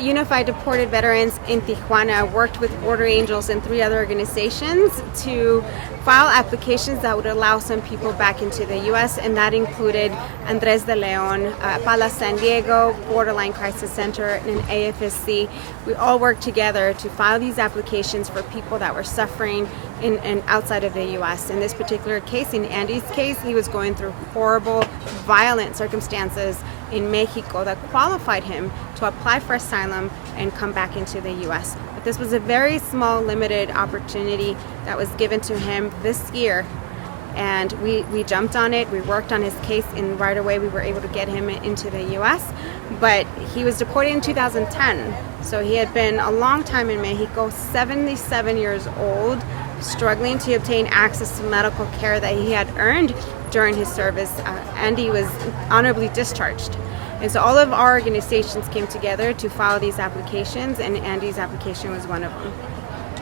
Unified Deported Veterans in Tijuana worked with Border Angels and 3 other organizations to file applications that would allow some people back into the U.S., and that included Andres de Leon, Palas San Diego, Borderline Crisis Center, and AFSC. We all worked together to file these applications for people that were suffering in outside of the U.S. In this particular case, in Andy's case, he was going through horrible, violent circumstances in Mexico that qualified him to apply for asylum and come back into the U.S. But this was a very small, limited opportunity that was given to him this year, and we jumped on it. We worked on his case, and right away we were able to get him into the U.S. But he was deported in 2010, so he had been a long time in Mexico, 77 years old, struggling to obtain access to medical care that he had earned during his service. Andy was honorably discharged. And so all of our organizations came together to file these applications, and Andy's application was one of them.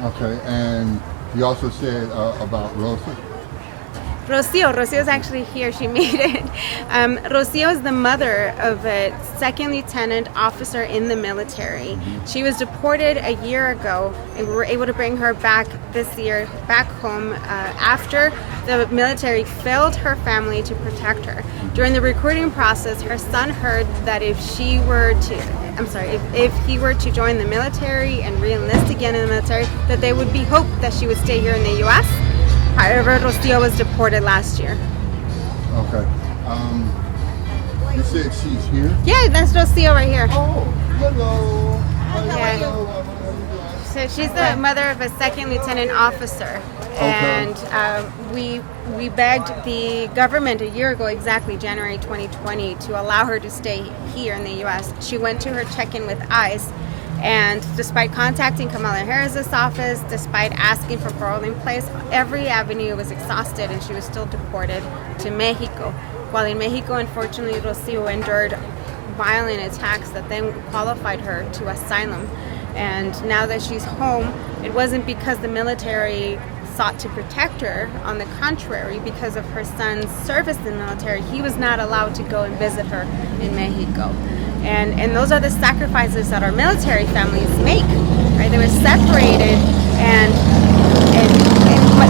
Okay, and you also said about Rocio. Rocio is actually here. She made it. Rocio is the mother of a second lieutenant officer in the military. She was deported a year ago, and we were able to bring her back this year, back home, after the military failed her family to protect her. During the recruiting process, her son heard that if he were to join the military and re-enlist again in the military, that there would be hope that she would stay here in the U.S. However, Rocio was deported last year. Okay. You said she's here? Yeah, that's Rocio right here. Oh, hello. Yeah. Hello. So she's the mother of a second lieutenant officer. And we begged the government a year ago, exactly January 2020, to allow her to stay here in the U.S. She went to her check-in with ICE. And despite contacting Kamala Harris's office, despite asking for parole in place, every avenue was exhausted, and she was still deported to Mexico. While in Mexico, unfortunately, Rocio endured violent attacks that then qualified her to asylum. And now that she's home, it wasn't because the military sought to protect her. On the contrary, because of her son's service in the military, he was not allowed to go and visit her in Mexico. And those are the sacrifices that our military families make, right? They were separated, and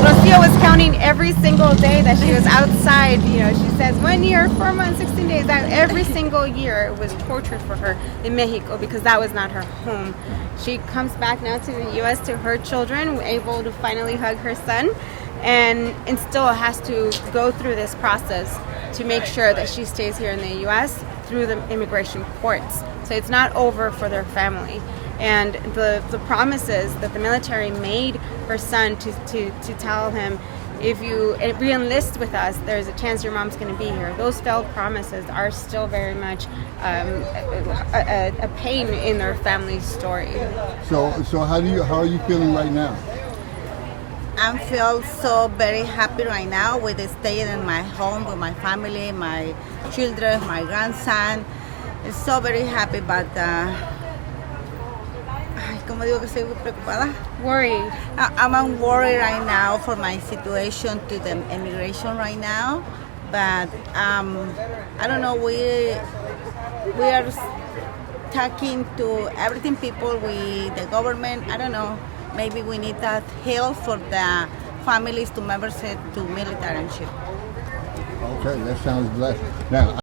Rocio was counting every single day that she was outside. You know, she says 1 year, 4 months, 16 days. Every single year it was torture for her in Mexico because that was not her home. She comes back now to the U.S. to her children, able to finally hug her son, and still has to go through this process to make sure that she stays here in the U.S. through the immigration courts. So it's not over for their family. And the promises that the military made her son to tell him, if you re-enlist with us, there's a chance your mom's going to be here. Those failed promises are still very much a pain in their family's story. So how are you feeling right now? I feel so very happy right now with staying in my home with my family, my children, my grandson. It's so very happy, but como digo que estoy preocupada. Worried. I'm worried right now for my situation to the immigration right now, but I don't know. We are talking to everything people with the government. I don't know. Maybe we need that help for the families to members to military ship. Okay, that sounds blessed. Now.